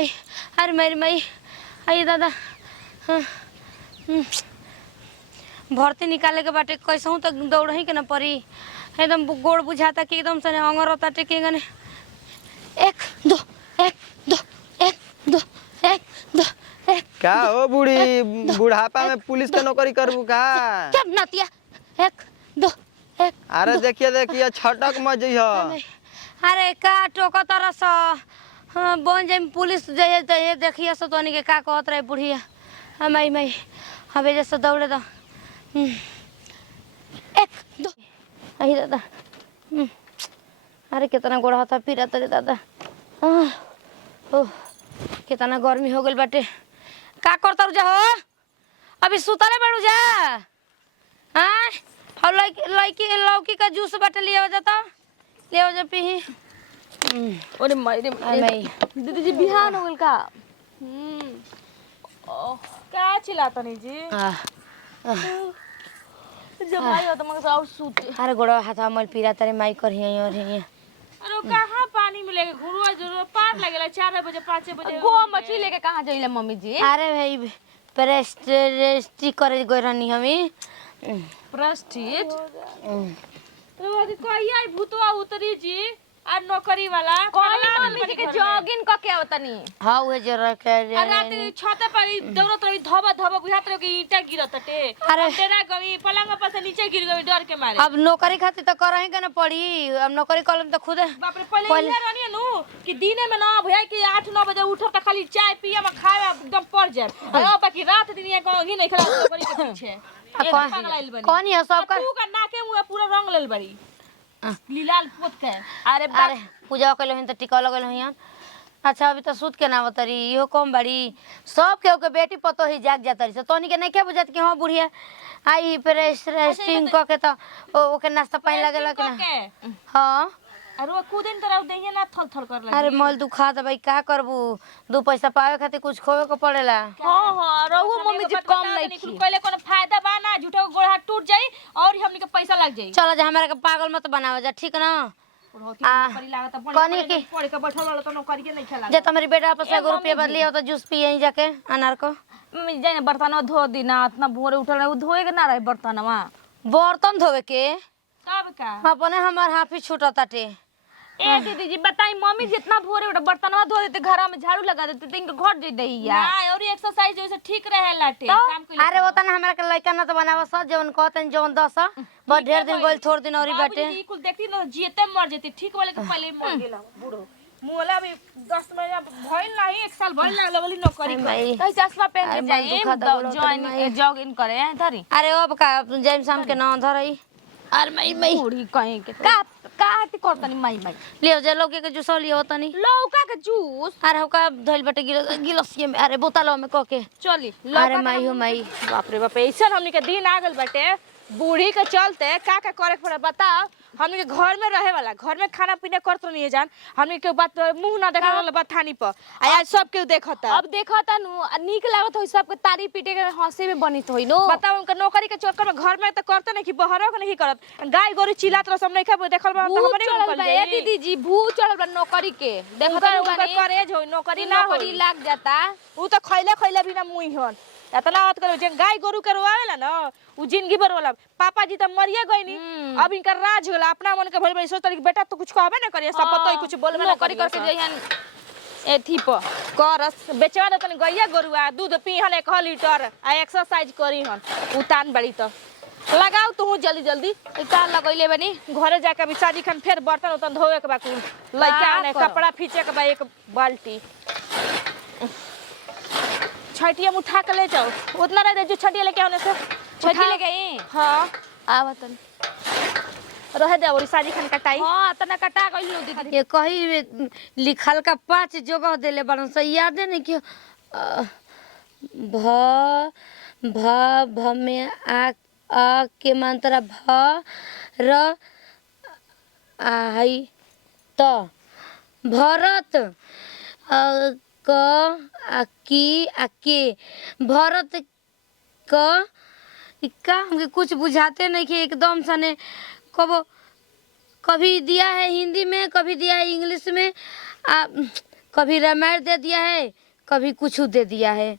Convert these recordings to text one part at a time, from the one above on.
मई अरे मेरी मई आई दादा। हाँ। भर्ती निकाले के बाटे कैसे तक दौड़ ही के ना परी एकदम गोड़ बुझाता कि एकदम से अंगर होता टेकेगा ने। एक दो एक दो एक दो एक दो एक का हो बूढ़ी बुढ़ापा में पुलिस के नौकरी करबू का? क्या नतिया एक दो एक अरे देखिए छटक मत जइह। अरे का टोका तरह सा हाँ बन जाए पुलिस जाइए तो ये देखिए सो तो के का कहत रहे बुढ़िया मई मई हवे जैसे दौड़े दो एक दो आई दादा। अरे कितना गोड़ा होता पीरा तेरे दादा। ओह कितना गर्मी हो गई बाटे का करता रुजा हो अभी सुतले बाड़ू जा। हाँ और लौकी का जूस बाटे लिया जाता ले जा पी। अरे माई दीदी जी बिहान हो गल का? क्या चिल्लाता नहीं जी? जब माई हो तो मगर आउट सूते। अरे गोड़ा हाथा मल पीरा तेरे माई कर ही और ही। अरे कहां पानी मिलेगा घुरुआ जरूर पार लगेला 4 बजे 5 बजे। गो मछली लेके कहां जाइला मम्मी जी? अरे भाई प्रेस्टी करे गई रहनी हमी। प्रेस्टीज तो अभी कहिया भूतवा उतरी जी आ नौकरी वाला कोई मम्मी जी के जॉगिंग क के आवतनी। हां उहे जरा के रात छते पर दौड़त रही धबा धबा बुझात रही कि ईंटा गिरतटे। अरे तेरा गई पलंग पर से नीचे गिर गई डर के मारे। अब नौकरी खातिर तो करही के ना पड़ी अब नौकरी कलम तो खुद बाप रे पहले ये रहनी नु कि दिने में ना भैया कि 8-9 बजे उठो त खाली चाय पिए में खाए एकदम पड़ जाए। अब बाकी रात दिन ये कहीं नहीं खड़ा नौकरी के पीछे कौन है सब कर तू का नाके मुंह पूरा रंग लेल बड़ी लीलाल पोत के। अरे पूजा कइल हन त टिका लगल हन। अच्छा अभी तो सूत के ना बतरी इहो कम बड़ी सब केहू के बेटी पतो ही जाग जातरी से तोनी के नहीं के बुझत कि हां बुढ़िया आई रेस्टिंग क के त ओके नाश्ता पानी लागेला कि ना। हां अरे वो कुदिन तरह देहिए ना थल थल कर लगी। अरे मल दुखा त भाई का करबू दो पैसा पावे खातिर कुछ खोवे को पड़ेला। हां हां रहुओ मम्मी जी कम नहीं खी कहले कोनो फायदा बा ना झूठो गोड़ हाथ टूट जाई और हमनी के पैसा लग जाई। चलो जा हमरा के पागल मत बनावे जा ठीक ना। कनी की पढ़ के बैठल वाला तो नौकरी के नहीं खेला जे तुम्हारी बेटा आपस में रुपया बदली हो तो जूस पी यहीं जाके अनार को। मम्मी जाने बर्तन धो दी ना इतना भोरे उठल उ धोए के ना रहे बर्तनवा बर्तन धोवे के तब का अपने हमार हाफी छूटा ताटे। ए दीदी जी बताई मम्मी जितना भोरे उठ बर्तनवा धो देते घर में झाड़ू लगा देते तो इनके घर दे दईया ना और एक्सरसाइज जैसे ठीक रहे लाटे काम के। अरे वो तना हमरा के लइका न तो बनावा स जवन कहतन जवन 10 बहुत ढेर दिन गोल थोड़ दिन औरी बाटे ई कुल देखती न जीते मर जेती ठीक वाले के पहले मर गेला बूढ़ो मोला भी 10 महीना भइल नहीं 1 साल भइल लागले वाली नौकरी कहीं चश्मा पहन के जाई जॉइन जॉग इन करे धरी। अरे अब का जैम शाम के ना धरई अरे मई बूढ़ी कहीं के का करतनी माई लियो जे लौकी के जूस लियो तनी लौका के जूस। अरे होका धइल बाटे गिलसिए में अरे बोतल में क के चली अरे माई हो माई बाप रे बाप ऐसा हमनी के दिन आ गल बाटे बूढ़ी के चलते का करे पड़े बताओ। हमनी के घर में रहे वाला घर में खाना पीना करत नहीं जान हमनी के बात मुंह ना देखा वाला बथानी पर आज सब के देखता अब देखता नु नीक लागत होई सब के तारी पीटे के हंसी में बनित होई नो बताओ उनका नौकरी के चक्कर में घर में तो करते नहीं कि बहरो के नहीं करत गाय गोरु चिल्लात रह सब नहीं खा देखल बा तो हमरे के कर ए दीदी जी भू चढ़ल बा नौकरी के देखता करेज होई नौकरी ना नौकरी लाग जाता उ तो खइले भी ना मुई हन इतना बात करो जे गाय गोरु के रोआवेला ना उ जिंदगी भर वाला पापा जी त मरिए गइनी अब इनका राज होला अपना मन के भइल बा सोचतली बेटा तो कुछ कहबे ना करिए सब पतो ही कुछ बोलबे ना करी करके जइहन एथी प करस बेचवा दे तनी गैया गोरुआ दूध पीहन 1 लीटर आ एक्सरसाइज करी हन उतान बड़ी त लगाओ तू जल्दी जल्दी का लगइले बनी घरे जाके अभी शादी खन फिर बर्तन उतन धोवे के बा कुल लइका ने कपड़ा फीचे के बा 1 बाल्टी छटिया उठा के ले जाओ उतना रह दे जो छटिया लेके आने से छटिया लेके आई। हां आवतन रह दे और साजी खन कटाई हां तना कटा गइल दीदी ये कही लिखल का 5 जगह देले बड़न से याद नहीं कि भ में आ के मात्रा भ र आई त भरत क आकी आके भरत क का हमके कुछ बुझाते नहीं कि एकदम सने कभी दिया है हिंदी में कभी दिया है इंग्लिश में कभी रामायण दे दिया है, कभी कुछ दे दिया है।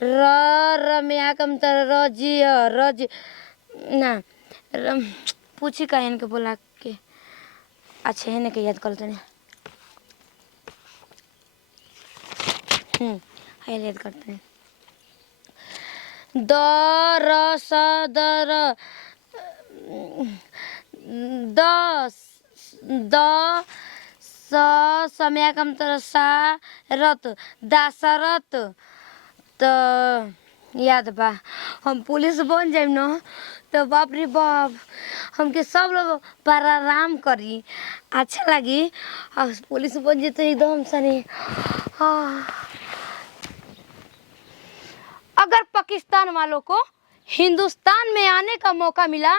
रम्याकम तर रजी रज ना पूछी का इनके बोला के अच्छा है ना के याद कर तने है याद करते हैं। दर सदर दस द समयाकम तर सा रत दासरत तो याद बा। हम पुलिस बन जाए न तो बाप रे बाप हमके सब लोग पर आराम करी, अच्छा लगी। और पुलिस बन जाए तो एकदम सनी। अगर पाकिस्तान वालों को हिंदुस्तान में आने का मौका मिला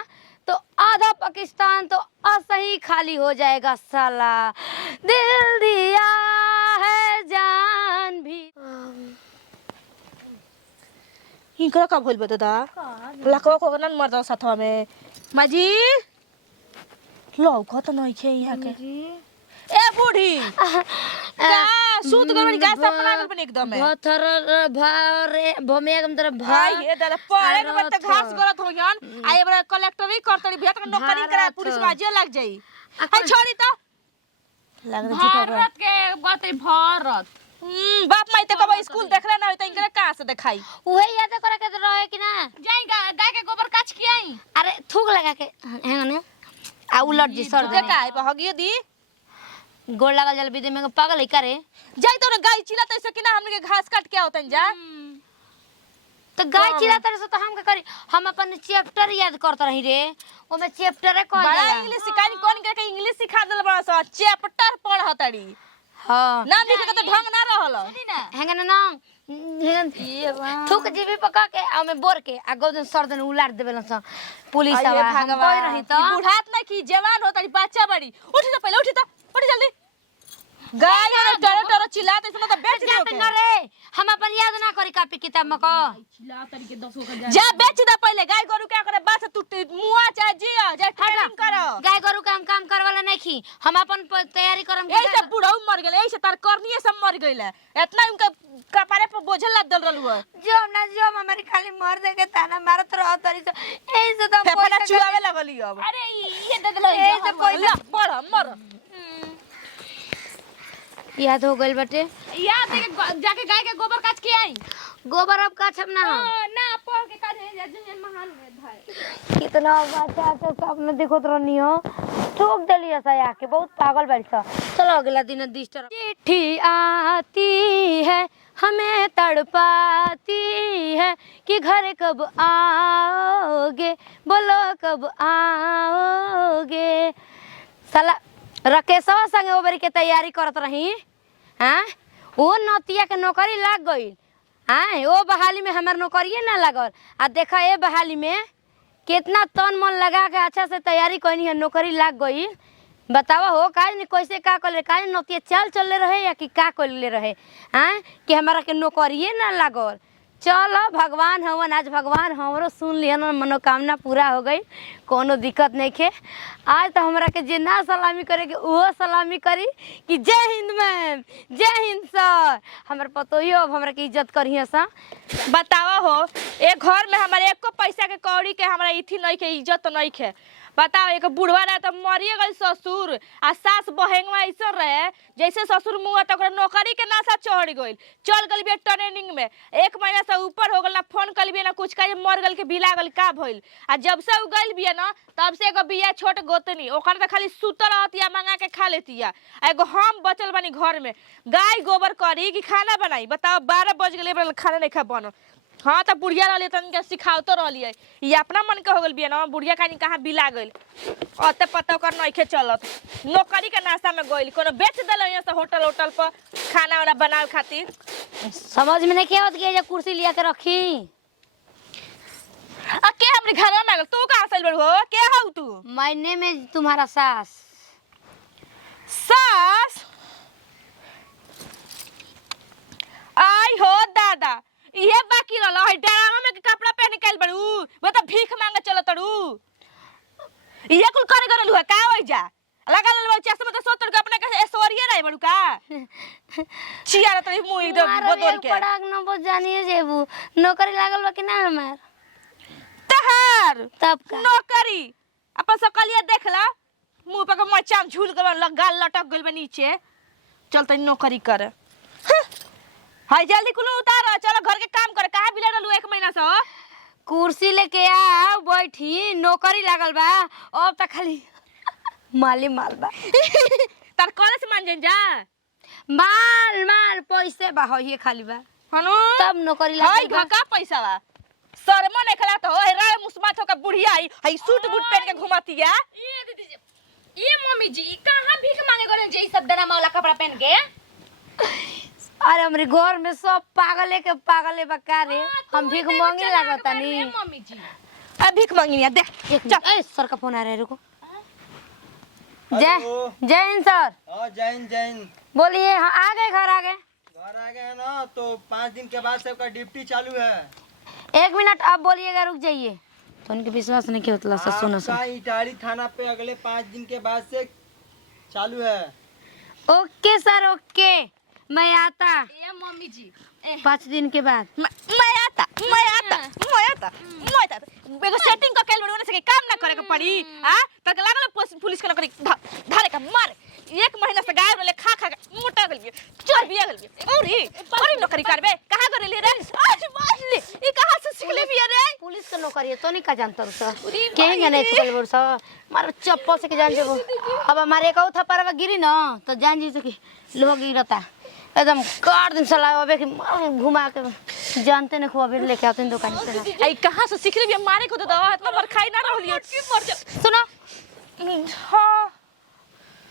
तो आधा पाकिस्तान तो असही खाली हो जाएगा साला। दिल दिया है जान भी। इनकरा का भूल बता दा लकवा को नन मर साथवा में माजी लौका तो नहीं खे यहाँ के ए बूढ़ी का सूत गरबनी गैस अपना गल बन एकदम है भथर भारे भमे एकदम तरह भाई ये दादा पढ़े के बत घास गरत हो यान आए बड़ा कलेक्टर ही करतड़ी भेट के नौकरी करा पुलिस बाजियो लग जाई हाय छोड़ी तो लग रहा झूठा भारत के बात भारत बाप माई ते कब स्कूल देखले ना त इनकरा कहां से देखाई उहे याद करे के रहे कि ना जाई गाय के गोबर काच के आई अरे थूक लगा के है ना आ उलट जी सर दे का हगियो दी गोड़ लगा जल विदे में पागल है करे जाई तो ना गाय चिल्ला तैसे कि ना हमने के घास काट के आवतन जा तो गाय चिल्ला तरह से तो हम का करी हम अपन चैप्टर याद करत रही रे ओमे चैप्टर है कौन बड़ा इंग्लिश सिखानी कौन के इंग्लिश सिखा देल बड़ा सा चैप्टर पढ़तड़ी हां ना लिखे के तो ढंग ना रहल हैंगा ना थूक जीबी पका के आ में बोर के आ गोदन सरदन उलार देबेला स पुलिस आवा हम कोई रही तो बुढ़ात ना की जवान होतड़ी बच्चा बड़ी उठ जा पहले उठ जल्दी गाय रे टरो चिल्लाते सुनो तो बेच दे ना रे हम अपन याद ना करी कॉपी किताब में को चिल्ला तरीके 10 का जा बेच दे पहले गाय गोरु क्या करे बस तू मुआ चाहे जिया जा ट्रेनिंग करो गाय गोरु काम कर वाला नहीं खी हम अपन तैयारी करम एही से बुढ़ऊ मर गेले एही से तार करनिए सब मर गइले इतना उनका कपारे पर बोझल लाद दल रहल जो हमारी खाली मर दे के ताना मारत रह तरी से एही से तो फेफड़ा चुआवे लगली अब अरे ये दे दलो एही से कोई पढ़ मर याद हो गइल बाटे याद है जाके गाय के गोबर काच के आई गोबर अब का छपना ना पढ़ के काज है दुनिया महान है भाई कितना बच्चा के सपने देखत रहनी हो ठोक देली ऐसा आके बहुत पागल बैठ सा। चलो अगला दिन डिस्टर्ब चिट्ठी आती है हमें तड़पाती है कि घर कब आओगे बोलो कब आओगे। साला रकेशवा संगे ओबरी के तैयारी करत रही हां वो नतिया के नौकरी लग गई हां वो बहाली में हमार नौकरिए ना लगल आ देखा ए बहाली में कितना तन मन लगा के अच्छा से तैयारी कइनी है नौकरी लग गई। बतावा हो काज ने कैसे का कर ले काज नतिया चाल चलले रहे या कि का करले रहे हां कि हमारा के नौकरिए ना लागल। चलो भगवान हवन आज भगवान हमरो सुन लिहन मनोकामना पूरा हो गई कोनो दिक्कत नहीं खे। आज तो हमरा के जे ना सलामी करे के वो सलामी करी कि जय हिंद मैम जय हिंद सर हमर पतोहियो अब हमरा के इज्जत करिए सा। बतावा हो एक घर में हमारे एको पैसा के कौड़ी के हमरा इथी नहीं के इज्जत तो नहीं खे। बताओ एक बुढ़वा रहे तो मरिए गई ससुर आ सास बहेंगवा ऐसा रहे जैसे ससुर मुआ तो नौकरी के नासा चढ़ गई चल गल बिया ट्रेनिंग में 1 महीना से ऊपर हो गल ना फोन कर बिया ना कुछ कहे मर गल के बिला गल का भइल आ जब से उ गइल बिया ना तब से एगो बिया छोट गोतनी ओकर तो खाली सुतर रहतिया मंगा के खा लेतिया एगो हम बचल बानी घर में गाय गोबर करी कि खाना बनाई। बताओ 12 बज गए खाना नहीं खा बनो। हाँ तो बुढ़िया रही तन सिखाओ तो रही ये अपना मन के हो गल बिया ना बुढ़िया कहीं कहाँ बिला गई अते पता कर नइखे चलत नौकरी के नाश्ता में गइल कोनो बेच देल यहाँ से होटल पर खाना वाना बनावे खातिर समझ में नहीं क्या होत कि कुर्सी लिया के रखी आ के हमरे घर में आ गल तू कहां से बड़ हो के हौ तू महीने में तुम्हारा सास सास आई हो दादा ये बाकी रहल है ड्रामा में के कपड़ा पहन के आइल बड़ू वो तो भीख मांगे चलो तड़ू ये कुल करे करल हुआ का होई जा लगा ले चश्मा तो 70 के अपने के ऐश्वर्या करिए रहे बड़ू का चियारा तरी मुंह एकदम बदल के पढ़ाक न बस जानिए जेबू नौकरी लागल बा कि ना हमार तहार तब का नौकरी अपन सकलिया देखला मुंह पे के मचाम झूल के गाल लटक गइल बा नीचे चल तनी नौकरी कर हाय जल्दी कुल उतार चलो घर के काम करे काहे बिला रहलू 1 महीना से कुर्सी लेके आ बैठी नौकरी लागल बा अब तक खाली माली माल बा तार करे से मान जा माल माल पैसे बा हो ये खाली बा हनु तब नौकरी हाय लागल बा घका पैसा बा शर्म नहीं खला तो होय राय मुस्मात होकर बुढ़िया आई हई सूट बूट पहन के घुमाती है ये दीदी जी ये मम्मी जी कहां भीख मांगे गरे जे सब ड्रामा वाला कपड़ा पहन के अरे हमरे घर में सब पागले के पागले बा का रे हम भीख मांगे लागत नहीं मम्मी जी अब भीख मांगी दे एक मिनट ए सर का फोन आ रहा है रुको जय जय हिंद सर हाँ जैन जैन बोलिए हाँ, आ गए घर आ गए घर आ गए हैं ना तो 5 दिन के बाद से आपका ड्यूटी चालू है 1 मिनट अब बोलिएगा रुक जाइए तो उनके विश्वास नहीं किया होता सर सुनो आपका इटारी थाना पे अगले 5 दिन के बाद से चालू है। ओके सर ओके मैं आता ये मम्मी जी 5 दिन के बाद मैं आता एगो सेटिंग क के लोने से काम ना करे के पड़ी हां तक लागल पुलिस के नौकरी धारे का मार 1 महीना से गायब रहले खा खा के मोटा गेल चल बिया गेल औरी नौकरी करबे कहां करे रे आज ले ई कहां से सीखले बिया रे पुलिस के नौकरी है तो नहीं का जानता सर कहीं जाने चल बोल सर मार चप्पल से के जान जेबो अब हमारे एक था परवा गिरी ना तो जान जी कि लोग गिरता एकदम कार दिन चलावे कि घुमा के जानते न खुआ लेके आते हैं दुकान से आई कहां से सीखले बिया मारे को तो दवा इतना मर खाई ना रहलियो मर जा सुनो हां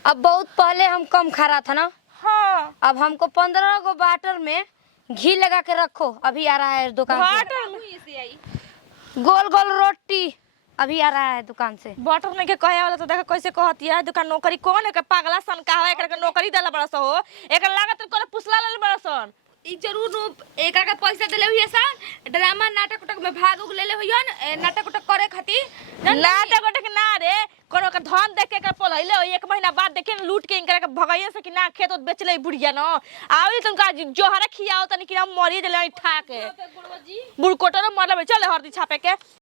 अब बहुत पहले हम कम खा रहा था ना हां अब हमको 15 गो बाटर में घी लगा के रखो अभी आ रहा है दुकान बाटर हुई से आई से गोल गोल रोटी अभी आ रहा है दुकान से बाटर नहीं के कहे वाला तो देखा कैसे कहती है दुकान नौकरी कौन है के पागला सन का है एकर के नौकरी देला बड़ा सा हो एकर लागत कोन पुसला ले बड़ा सन ई जरूर रूप एक का पैसा देले हुई सा ड्रामा नाटक उटक में भाग उग लेले होयन नाटक उटक करे खातिर नाटक उटक ना रे कोनो के धन देख के एकर पलहिले 1 महीना बाद देखे लूट के इनकर के भगाइए से कि ना खेत उत बेचले बुढ़िया न आवी तुमका जोहरा खियाओ तनी कि हम मरी देले ठा के बुढ़ कोटरो मरले चले हरदी छापे के